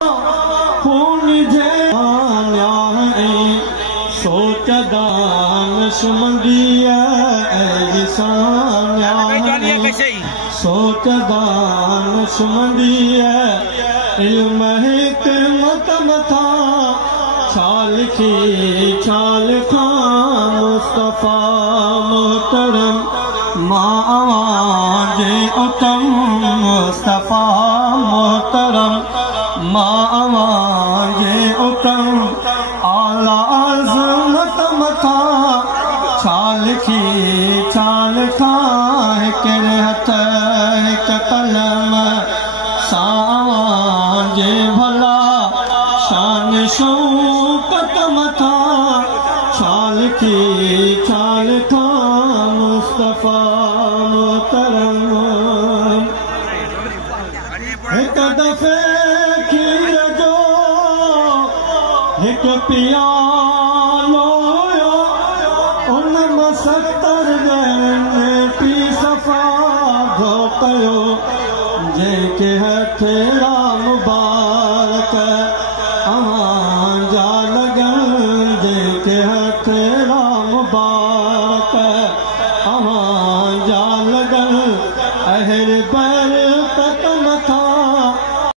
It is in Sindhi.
خون جے سوچ دان سمندی ہے سوچ دان سمندی ہے علم حکمت متھا چھال کی چھال خان مصطفیٰ محترم ماں آواز اتم مصطفیٰ محترم ماں آواز اتم اعلیٰ عظمت متھا چھال کی چھال خان کر ہتھ ایک قلم ساواز بھلا شان شوکت متھا چھال کی چھال خان مصطفیٰ محترم ایک دفعہ کھیر جو ایک پیالو ان مسطر میں پی صفا دھو کیو جے کے ہتھ